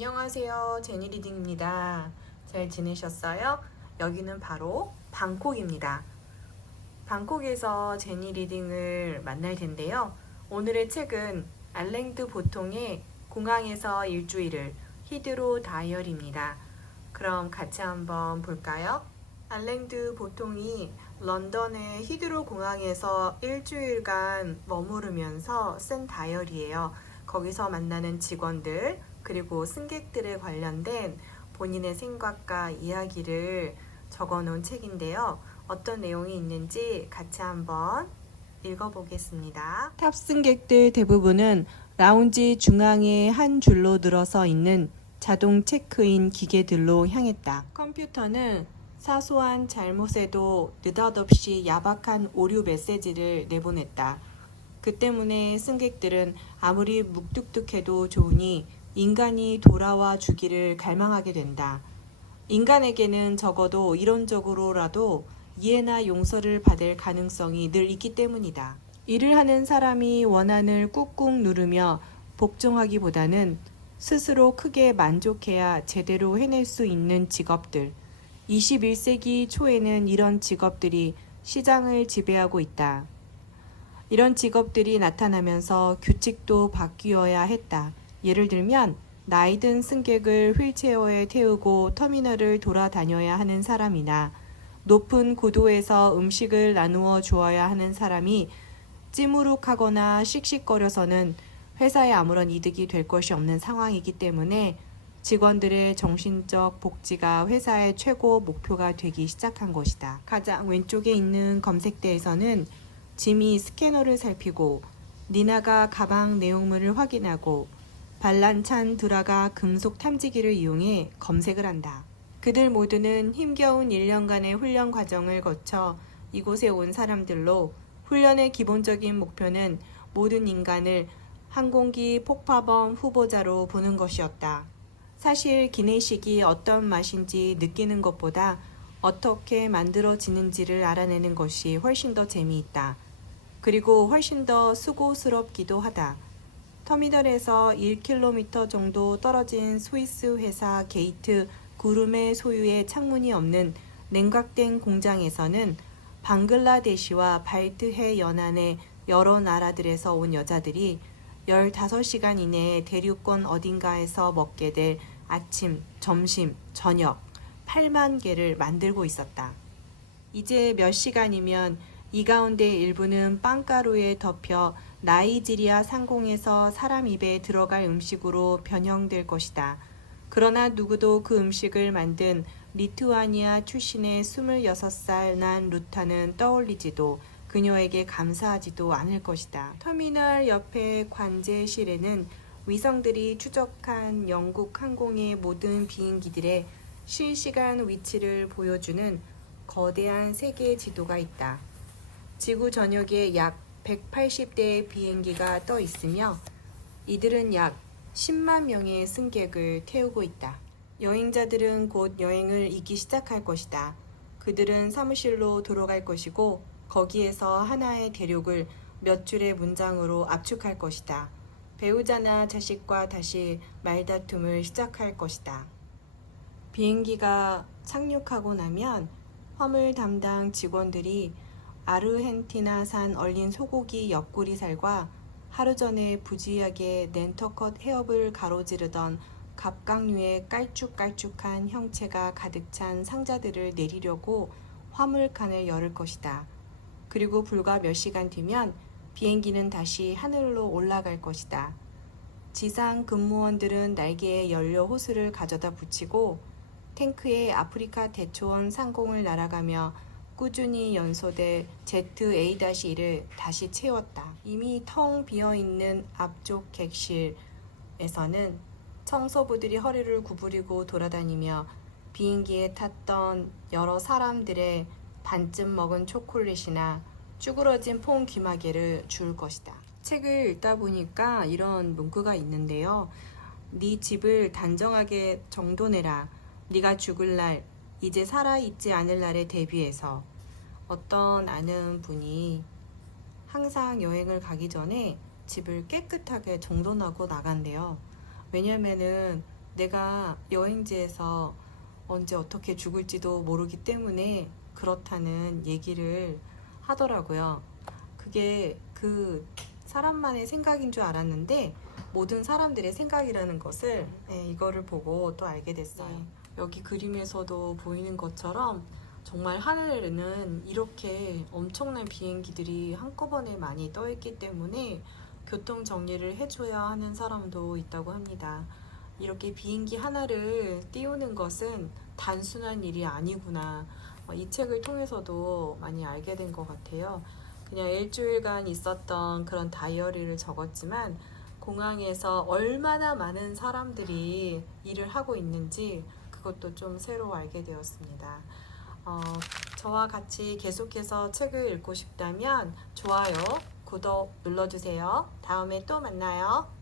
안녕하세요. 제니리딩입니다. 잘 지내셨어요? 여기는 바로 방콕입니다. 방콕에서 제니리딩을 만날 텐데요. 오늘의 책은 알랭드 보통의 공항에서 일주일을 히드로 다이어리입니다. 그럼 같이 한번 볼까요? 알랭드 보통이 런던의 히드로 공항에서 일주일간 머무르면서 쓴 다이어리예요. 거기서 만나는 직원들 그리고 승객들에 관련된 본인의 생각과 이야기를 적어 놓은 책인데요. 어떤 내용이 있는지 같이 한번 읽어보겠습니다. 탑승객들 대부분은 라운지 중앙에 한 줄로 늘어서 있는 자동 체크인 기계들로 향했다. 컴퓨터는 사소한 잘못에도 느닷없이 야박한 오류 메시지를 내보냈다. 그 때문에 승객들은 아무리 묵뚝뚝해도 좋으니 인간이 돌아와 주기를 갈망하게 된다. 인간에게는 적어도 이론적으로라도 이해나 용서를 받을 가능성이 늘 있기 때문이다. 일을 하는 사람이 원한을 꾹꾹 누르며 복종하기보다는 스스로 크게 만족해야 제대로 해낼 수 있는 직업들. 21세기 초에는 이런 직업들이 시장을 지배하고 있다. 이런 직업들이 나타나면서 규칙도 바뀌어야 했다. 예를 들면 나이 든 승객을 휠체어에 태우고 터미널을 돌아다녀야 하는 사람이나 높은 고도에서 음식을 나누어 주어야 하는 사람이 찌무룩하거나 씩씩거려서는 회사에 아무런 이득이 될 것이 없는 상황이기 때문에 직원들의 정신적 복지가 회사의 최고 목표가 되기 시작한 것이다. 가장 왼쪽에 있는 검색대에서는 짐이 스캐너를 살피고 니나가 가방 내용물을 확인하고 발란찬 드라가 금속 탐지기를 이용해 검색을 한다. 그들 모두는 힘겨운 1년간의 훈련 과정을 거쳐 이곳에 온 사람들로 훈련의 기본적인 목표는 모든 인간을 항공기 폭파범 후보자로 보는 것이었다. 사실 기내식이 어떤 맛인지 느끼는 것보다 어떻게 만들어지는지를 알아내는 것이 훨씬 더 재미있다. 그리고 훨씬 더 수고스럽기도 하다. 터미널에서 1km 정도 떨어진 스위스 회사 게이트 구름의 소유의 창문이 없는 냉각된 공장에서는 방글라데시와 발트해 연안의 여러 나라들에서 온 여자들이 15시간 이내에 대륙권 어딘가에서 먹게 될 아침, 점심, 저녁 8만 개를 만들고 있었다. 이제 몇 시간이면 이 가운데 일부는 빵가루에 덮여 나이지리아 상공에서 사람 입에 들어갈 음식으로 변형될 것이다. 그러나 누구도 그 음식을 만든 리투아니아 출신의 26살 난 루타는 떠올리지도 그녀에게 감사하지도 않을 것이다. 터미널 옆의 관제실에는 위성들이 추적한 영국 항공의 모든 비행기들의 실시간 위치를 보여주는 거대한 세계 지도가 있다. 지구 전역에 약 180대의 비행기가 떠 있으며 이들은 약 10만 명의 승객을 태우고 있다. 여행자들은 곧 여행을 잊기 시작할 것이다. 그들은 사무실로 돌아갈 것이고 거기에서 하나의 대륙을 몇 줄의 문장으로 압축할 것이다. 배우자나 자식과 다시 말다툼을 시작할 것이다. 비행기가 착륙하고 나면 화물 담당 직원들이 아르헨티나산 얼린 소고기 옆구리살과 하루 전에 부지하게 낸터컷 해협을 가로지르던 갑각류의 깔쭉깔쭉한 형체가 가득 찬 상자들을 내리려고 화물칸을 열을 것이다. 그리고 불과 몇 시간 뒤면 비행기는 다시 하늘로 올라갈 것이다. 지상 근무원들은 날개에 연료 호스를 가져다 붙이고 탱크에 아프리카 대초원 상공을 날아가며 꾸준히 연소될 ZA-1을 다시 채웠다. 이미 텅 비어있는 앞쪽 객실에서는 청소부들이 허리를 구부리고 돌아다니며 비행기에 탔던 여러 사람들의 반쯤 먹은 초콜릿이나 쭈그러진 퐁 귀마개를 줄 것이다. 책을 읽다 보니까 이런 문구가 있는데요. 네 집을 단정하게 정돈해라. 네가 죽을 날, 이제 살아있지 않을 날에 대비해서. 어떤 아는 분이 항상 여행을 가기 전에 집을 깨끗하게 정돈하고 나간대요. 왜냐면은 내가 여행지에서 언제 어떻게 죽을지도 모르기 때문에 그렇다는 얘기를 하더라고요. 그게 그 사람만의 생각인 줄 알았는데 모든 사람들의 생각이라는 것을 이거를 보고 또 알게 됐어요. 여기 그림에서도 보이는 것처럼 정말 하늘에는 이렇게 엄청난 비행기들이 한꺼번에 많이 떠 있기 때문에 교통 정리를 해줘야 하는 사람도 있다고 합니다. 이렇게 비행기 하나를 띄우는 것은 단순한 일이 아니구나. 이 책을 통해서도 많이 알게 된 것 같아요. 그냥 일주일간 있었던 그런 다이어리를 적었지만 공항에서 얼마나 많은 사람들이 일을 하고 있는지 그것도 좀 새로 알게 되었습니다. 저와 같이 계속해서 책을 읽고 싶다면 좋아요, 구독 눌러주세요. 다음에 또 만나요.